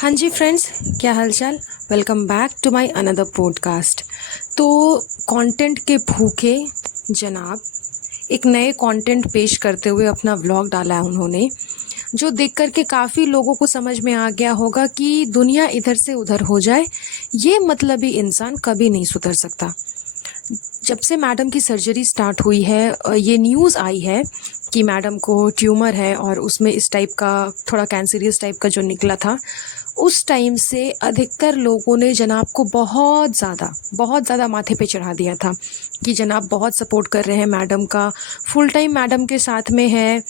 हाँ जी फ्रेंड्स, क्या हालचाल। Welcome back to my another podcast. तो कंटेंट के भूखे जनाब एक नए कंटेंट पेश करते हुए अपना व्लॉग डाला है उन्होंने, जो देख कर के काफ़ी लोगों को समझ में आ गया होगा कि दुनिया इधर से उधर हो जाए, ये मतलबी इंसान कभी नहीं सुधर सकता। जब से मैडम की सर्जरी स्टार्ट हुई है, ये न्यूज़ आई है कि मैडम को ट्यूमर है और उसमें इस टाइप का थोड़ा कैंसरियस टाइप का जो निकला था, उस टाइम से अधिकतर लोगों ने जनाब को बहुत ज़्यादा माथे पे चढ़ा दिया था कि जनाब बहुत सपोर्ट कर रहे हैं मैडम का, फुल टाइम मैडम के साथ में है,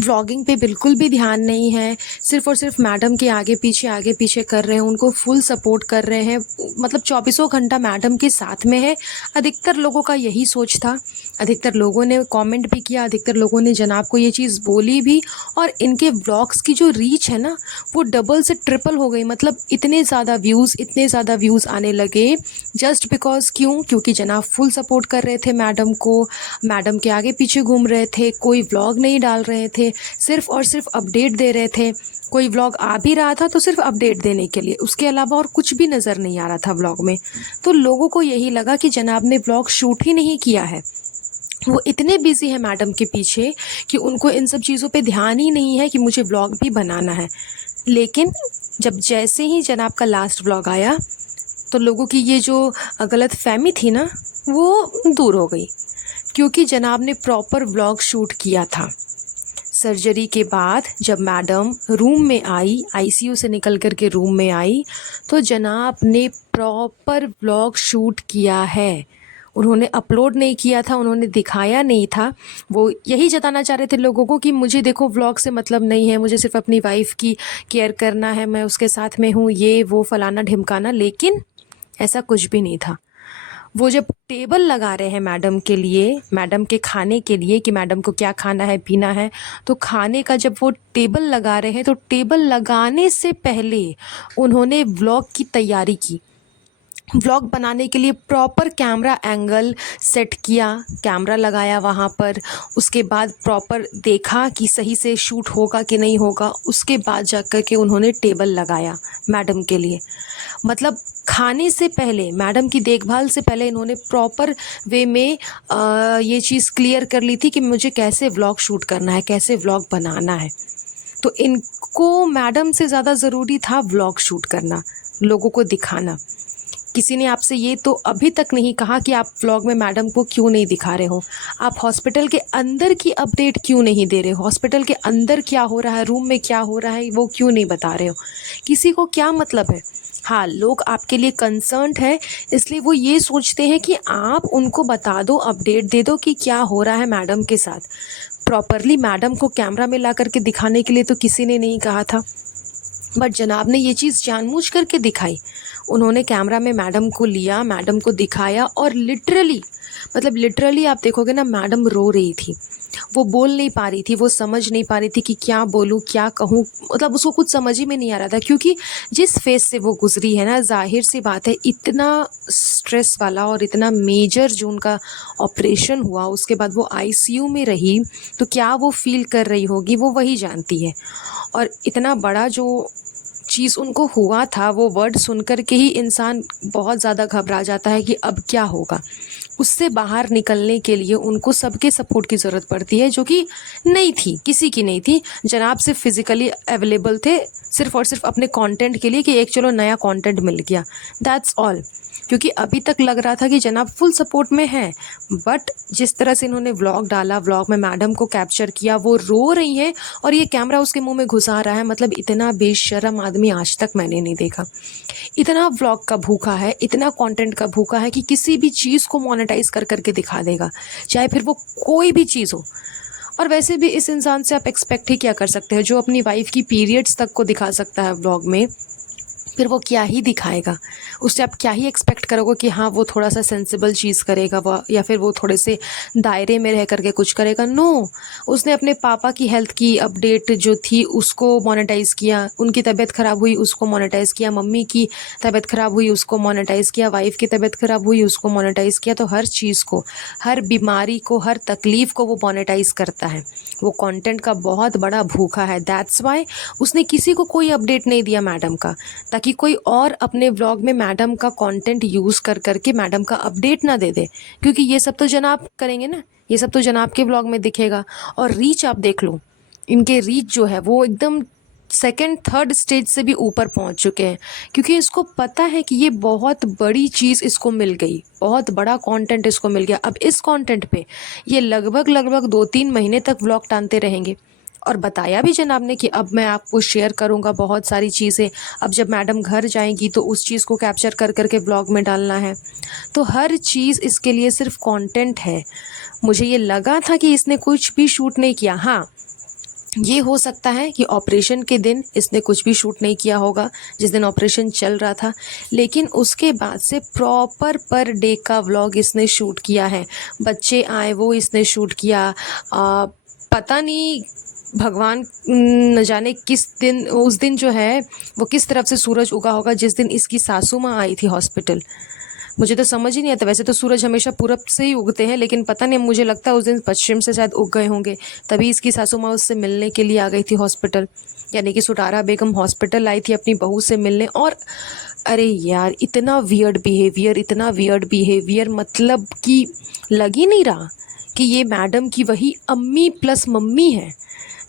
व्लॉगिंग पे बिल्कुल भी ध्यान नहीं है, सिर्फ़ और सिर्फ मैडम के आगे पीछे कर रहे हैं, उनको फुल सपोर्ट कर रहे हैं, मतलब चौबीसों घंटा मैडम के साथ में है। अधिकतर लोगों का यही सोच था, अधिकतर लोगों ने कमेंट भी किया, अधिकतर लोगों ने जनाब को ये चीज़ बोली भी, और इनके व्लॉग्स की जो रीच है ना, वो डबल से ट्रिपल हो गई। मतलब इतने ज़्यादा व्यूज़ आने लगे, जस्ट बिकॉज क्योंकि जनाब फुल सपोर्ट कर रहे थे मैडम को, मैडम के आगे पीछे घूम रहे थे, कोई व्लॉग नहीं डाल रहे थे, सिर्फ़ और सिर्फ अपडेट दे रहे थे। कोई व्लॉग आ भी रहा था तो सिर्फ अपडेट देने के लिए, उसके अलावा और कुछ भी नज़र नहीं आ रहा था व्लॉग में। तो लोगों को यही लगा कि जनाब ने व्लॉग शूट ही नहीं किया है, वो इतने बिजी है मैडम के पीछे कि उनको इन सब चीज़ों पे ध्यान ही नहीं है कि मुझे व्लॉग भी बनाना है। लेकिन जब जैसे ही जनाब का लास्ट व्लॉग आया, तो लोगों की ये जो गलत फहमी थी ना, वो दूर हो गई, क्योंकि जनाब ने प्रॉपर व्लॉग शूट किया था। सर्जरी के बाद जब मैडम रूम में आई, आईसीयू से निकल कर के रूम में आई, तो जनाब ने प्रॉपर व्लॉग शूट किया है। उन्होंने अपलोड नहीं किया था, उन्होंने दिखाया नहीं था। वो यही जताना चाह रहे थे लोगों को कि मुझे देखो व्लॉग से मतलब नहीं है, मुझे सिर्फ अपनी वाइफ की केयर करना है, मैं उसके साथ में हूँ, ये वो फलाना ढिमकाना। लेकिन ऐसा कुछ भी नहीं था। वो जब टेबल लगा रहे हैं मैडम के लिए, मैडम के खाने के लिए कि मैडम को क्या खाना है पीना है, तो खाने का जब वो टेबल लगा रहे हैं, तो टेबल लगाने से पहले उन्होंने व्लॉग की तैयारी की। व्लॉग बनाने के लिए प्रॉपर कैमरा एंगल सेट किया, कैमरा लगाया वहाँ पर, उसके बाद प्रॉपर देखा कि सही से शूट होगा कि नहीं होगा, उसके बाद जा कर के उन्होंने टेबल लगाया मैडम के लिए। मतलब खाने से पहले, मैडम की देखभाल से पहले इन्होंने प्रॉपर वे में ये चीज़ क्लियर कर ली थी कि मुझे कैसे व्लॉग शूट करना है, कैसे व्लॉग बनाना है। तो इनको मैडम से ज़्यादा ज़रूरी था व्लॉग शूट करना, लोगों को दिखाना। किसी ने आपसे ये तो अभी तक नहीं कहा कि आप व्लॉग में मैडम को क्यों नहीं दिखा रहे हो, आप हॉस्पिटल के अंदर की अपडेट क्यों नहीं दे रहे हो, हॉस्पिटल के अंदर क्या हो रहा है, रूम में क्या हो रहा है, वो क्यों नहीं बता रहे हो। किसी को क्या मतलब है। हाँ, लोग आपके लिए कंसर्न्ड है, इसलिए वो ये सोचते हैं कि आप उनको बता दो, अपडेट दे दो कि क्या हो रहा है मैडम के साथ। प्रॉपरली मैडम को कैमरा में ला करके दिखाने के लिए तो किसी ने नहीं कहा था, बट जनाब ने ये चीज़ जानबूझ करके दिखाई। उन्होंने कैमरा में मैडम को लिया, मैडम को दिखाया, और लिटरली आप देखोगे ना, मैडम रो रही थी, वो बोल नहीं पा रही थी, वो समझ नहीं पा रही थी कि क्या बोलूँ क्या कहूँ, मतलब उसको कुछ समझ ही में नहीं आ रहा था। क्योंकि जिस फेस से वो गुजरी है ना, जाहिर सी बात है, इतना स्ट्रेस वाला और इतना मेजर जो उनका ऑपरेशन हुआ, उसके बाद वो आईसीयू में रही, तो क्या वो फील कर रही होगी वो वही जानती है। और इतना बड़ा जो चीज़ उनको हुआ था, वो वर्ड सुन कर के ही इंसान बहुत ज़्यादा घबरा जाता है कि अब क्या होगा। उससे बाहर निकलने के लिए उनको सबके सपोर्ट की ज़रूरत पड़ती है, जो कि नहीं थी, किसी की नहीं थी। जनाब सिर्फ फिज़िकली अवेलेबल थे, सिर्फ़ और सिर्फ अपने कंटेंट के लिए कि एक चलो नया कंटेंट मिल गया, दैट्स ऑल। क्योंकि अभी तक लग रहा था कि जनाब फुल सपोर्ट में हैं, बट जिस तरह से इन्होंने व्लॉग डाला, व्लॉग में मैडम को कैप्चर किया, वो रो रही हैं और ये कैमरा उसके मुंह में घुसा रहा है, मतलब इतना बेशर्म आदमी आज तक मैंने नहीं देखा। इतना व्लॉग का भूखा है, इतना कंटेंट का भूखा है कि किसी भी चीज़ को मोनेटाइज कर करके दिखा देगा, चाहे फिर वो कोई भी चीज़ हो। और वैसे भी इस इंसान से आप एक्सपेक्ट ही क्या कर सकते हैं, जो अपनी वाइफ की पीरियड्स तक को दिखा सकता है व्लॉग में, फिर वो क्या ही दिखाएगा, उससे आप क्या ही एक्सपेक्ट करोगे कि हाँ वो थोड़ा सा सेंसिबल चीज़ करेगा वो, या फिर वो थोड़े से दायरे में रह करके कुछ करेगा। नो, उसने अपने पापा की हेल्थ की अपडेट जो थी उसको मोनेटाइज़ किया, उनकी तबीयत ख़राब हुई उसको मोनेटाइज़ किया, मम्मी की तबीयत ख़राब हुई उसको मोनेटाइज़ किया, वाइफ़ की तबीयत ख़राब हुई उसको मोनेटाइज़ किया। तो हर चीज़ को, हर बीमारी को, हर तकलीफ़ को वो मोनेटाइज़ करता है। वो कंटेंट का बहुत बड़ा भूखा है। दैट्स वाई उसने किसी को कोई अपडेट नहीं दिया मैडम का, ताकि कोई और अपने व्लॉग में मैडम का कंटेंट यूज़ कर करके मैडम का अपडेट ना दे दे, क्योंकि ये सब तो जनाब करेंगे ना, ये सब तो जनाब के व्लॉग में दिखेगा। और रीच आप देख लो, इनके रीच जो है वो एकदम सेकंड थर्ड स्टेज से भी ऊपर पहुंच चुके हैं, क्योंकि इसको पता है कि ये बहुत बड़ी चीज़ इसको मिल गई, बहुत बड़ा कंटेंट इसको मिल गया। अब इस कंटेंट पे ये लगभग लगभग 2-3 महीने तक व्लॉग टानते रहेंगे। और बताया भी जनाब ने कि अब मैं आपको शेयर करूंगा बहुत सारी चीज़ें, अब जब मैडम घर जाएंगी तो उस चीज़ को कैप्चर कर करके व्लॉग में डालना है। तो हर चीज़ इसके लिए सिर्फ कंटेंट है। मुझे ये लगा था कि इसने कुछ भी शूट नहीं किया। हाँ, ये हो सकता है कि ऑपरेशन के दिन इसने कुछ भी शूट नहीं किया होगा, जिस दिन ऑपरेशन चल रहा था, लेकिन उसके बाद से प्रॉपर पर डे का व्लॉग इसने शूट किया है। बच्चे आए वो इसने शूट किया। पता नहीं भगवान न जाने किस दिन, उस दिन जो है वो किस तरफ से सूरज उगा होगा जिस दिन इसकी सासू माँ आई थी हॉस्पिटल। मुझे तो समझ ही नहीं आता, वैसे तो सूरज हमेशा पूरब से ही उगते हैं, लेकिन पता नहीं, मुझे लगता है उस दिन पश्चिम से शायद उग गए होंगे, तभी इसकी सासू माँ उससे मिलने के लिए आ गई थी हॉस्पिटल। यानी कि सुटारा बेगम हॉस्पिटल आई थी अपनी बहू से मिलने। और अरे यार, इतना वियर्ड बिहेवियर, इतना वियर्ड बिहेवियर, मतलब कि लग ही नहीं रहा कि ये मैडम की वही अम्मी प्लस मम्मी है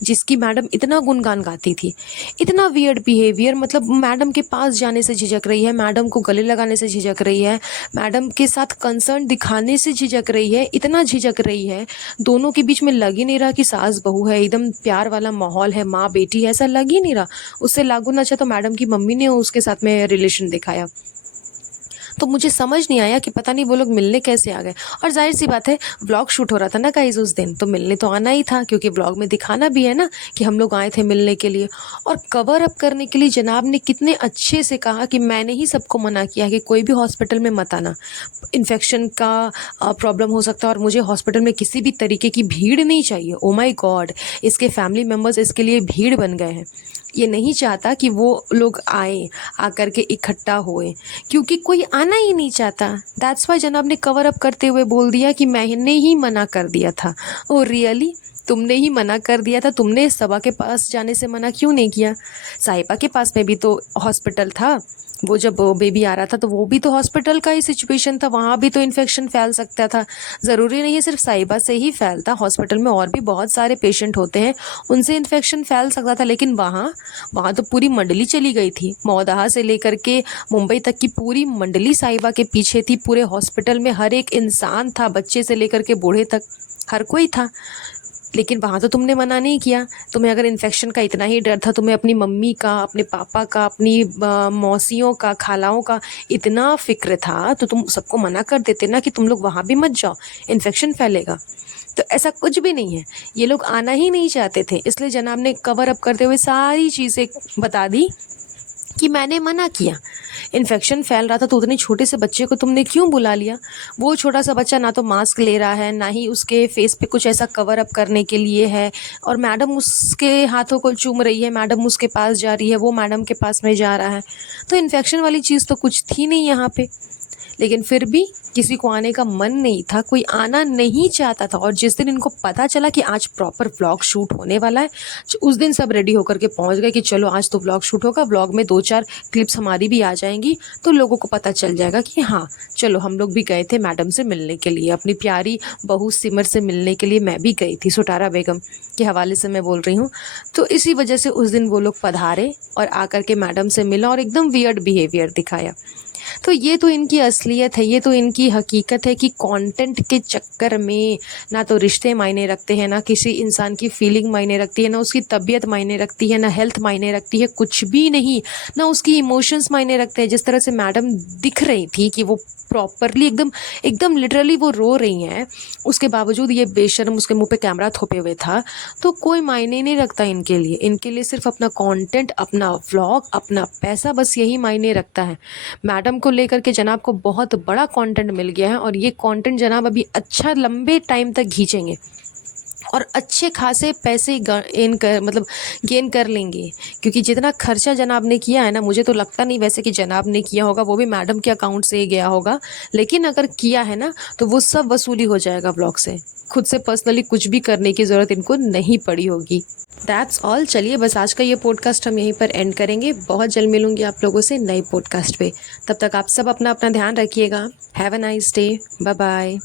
जिसकी मैडम इतना गुणगान गाती थी। इतना वियर्ड बिहेवियर, मतलब मैडम के पास जाने से झिझक रही है, मैडम को गले लगाने से झिझक रही है, मैडम के साथ कंसर्न दिखाने से झिझक रही है, इतना झिझक रही है। दोनों के बीच में लग ही नहीं रहा कि सास बहू है, एकदम प्यार वाला माहौल है, माँ बेटी है, ऐसा लग ही नहीं रहा। उससे लागू ना अच्छा तो मैडम की मम्मी ने उसके साथ में रिलेशन दिखाया। तो मुझे समझ नहीं आया कि पता नहीं वो लोग मिलने कैसे आ गए। और जाहिर सी बात है, व्लॉग शूट हो रहा था ना गाइस उस दिन, तो मिलने तो आना ही था, क्योंकि व्लॉग में दिखाना भी है ना कि हम लोग आए थे मिलने के लिए। और कवर अप करने के लिए जनाब ने कितने अच्छे से कहा कि मैंने ही सबको मना किया कि कोई भी हॉस्पिटल में मत आना, इन्फेक्शन का प्रॉब्लम हो सकता है, और मुझे हॉस्पिटल में किसी भी तरीके की भीड़ नहीं चाहिए। ओ माय गॉड, इसके फैमिली मेम्बर्स इसके लिए भीड़ बन गए हैं। ये नहीं चाहता कि वो लोग आए, आकर के इकट्ठा होए, क्योंकि कोई आना ही नहीं चाहता। दैट्स वाई जनाब ने कवर अप करते हुए बोल दिया कि मैंने ही मना कर दिया था। ओ रियली, तुमने ही मना कर दिया था? तुमने सबा के पास जाने से मना क्यों नहीं किया? साहिबा के पास में भी तो हॉस्पिटल था, वो जब बेबी आ रहा था तो वो भी तो हॉस्पिटल का ही सिचुएशन था, वहाँ भी तो इन्फेक्शन फैल सकता था। ज़रूरी नहीं है सिर्फ साहिबा से ही फैलता, हॉस्पिटल में और भी बहुत सारे पेशेंट होते हैं, उनसे इन्फेक्शन फैल सकता था। लेकिन वहाँ वहाँ तो पूरी मंडली चली गई थी, मौदहा से लेकर के मुंबई तक की पूरी मंडली साहिबा के पीछे थी। पूरे हॉस्पिटल में हर एक इंसान था, बच्चे से लेकर के बूढ़े तक हर कोई था। लेकिन वहाँ तो तुमने मना नहीं किया। तुम्हें अगर इन्फेक्शन का इतना ही डर था, तुम्हें अपनी मम्मी का, अपने पापा का, अपनी मौसियों का, खालाओं का इतना फ़िक्र था, तो तुम सबको मना कर देते ना कि तुम लोग वहाँ भी मत जाओ, इन्फेक्शन फैलेगा। तो ऐसा कुछ भी नहीं है, ये लोग आना ही नहीं चाहते थे। इसलिए जनाब ने कवर अप करते हुए सारी चीज़ें बता दी कि मैंने मना किया। इन्फेक्शन फैल रहा था तो उतने छोटे से बच्चे को तुमने क्यों बुला लिया? वो छोटा सा बच्चा ना तो मास्क ले रहा है, ना ही उसके फेस पे कुछ ऐसा कवर अप करने के लिए है, और मैडम उसके हाथों को चूम रही है, मैडम उसके पास जा रही है, वो मैडम के पास में जा रहा है। तो इन्फेक्शन वाली चीज़ तो कुछ थी नहीं यहाँ पे। लेकिन फिर भी किसी को आने का मन नहीं था, कोई आना नहीं चाहता था। और जिस दिन इनको पता चला कि आज प्रॉपर व्लॉग शूट होने वाला है, उस दिन सब रेडी होकर के पहुंच गए कि चलो आज तो व्लॉग शूट होगा, व्लॉग में 2-4 क्लिप्स हमारी भी आ जाएंगी, तो लोगों को पता चल जाएगा कि हाँ चलो हम लोग भी गए थे मैडम से मिलने के लिए, अपनी प्यारी बहू सिमर से मिलने के लिए मैं भी गई थी, सुटारा बेगम के हवाले से मैं बोल रही हूँ। तो इसी वजह से उस दिन वो लोग पधारे और आकर के मैडम से मिला और एकदम वियर्ड बिहेवियर दिखाया। तो ये तो इनकी असलियत है, ये तो इनकी हकीकत है कि कंटेंट के चक्कर में ना तो रिश्ते मायने रखते हैं, ना किसी इंसान की फीलिंग मायने रखती है, ना उसकी तबीयत मायने रखती है, ना हेल्थ मायने रखती है, कुछ भी नहीं, ना उसकी इमोशंस मायने रखते हैं। जिस तरह से मैडम दिख रही थी कि वो प्रॉपरली एकदम एकदम लिटरली वो रो रही हैं, उसके बावजूद ये बेशर्म उसके मुंह पे कैमरा थोपे हुए था। तो कोई मायने नहीं रखता इनके लिए सिर्फ अपना कंटेंट, अपना व्लॉग, अपना पैसा, बस यही मायने रखता है। मैडम को लेकर के जनाब को बहुत बड़ा कंटेंट मिल गया है और ये कंटेंट जनाब अभी अच्छा लंबे टाइम तक खींचेंगे और अच्छे खासे पैसे गेन कर लेंगे, क्योंकि जितना खर्चा जनाब ने किया है ना, मुझे तो लगता नहीं वैसे कि जनाब ने किया होगा, वो भी मैडम के अकाउंट से ही गया होगा, लेकिन अगर किया है ना तो वो सब वसूली हो जाएगा ब्लॉग से। खुद से पर्सनली कुछ भी करने की ज़रूरत इनको नहीं पड़ी होगी। That's all. चलिए बस आज का ये पॉडकास्ट हम यहीं पर एंड करेंगे। बहुत जल्द मिलूंगी आप लोगों से नए पॉडकास्ट पे। तब तक आप सब अपना अपना ध्यान रखिएगा। Have a nice day. Bye bye.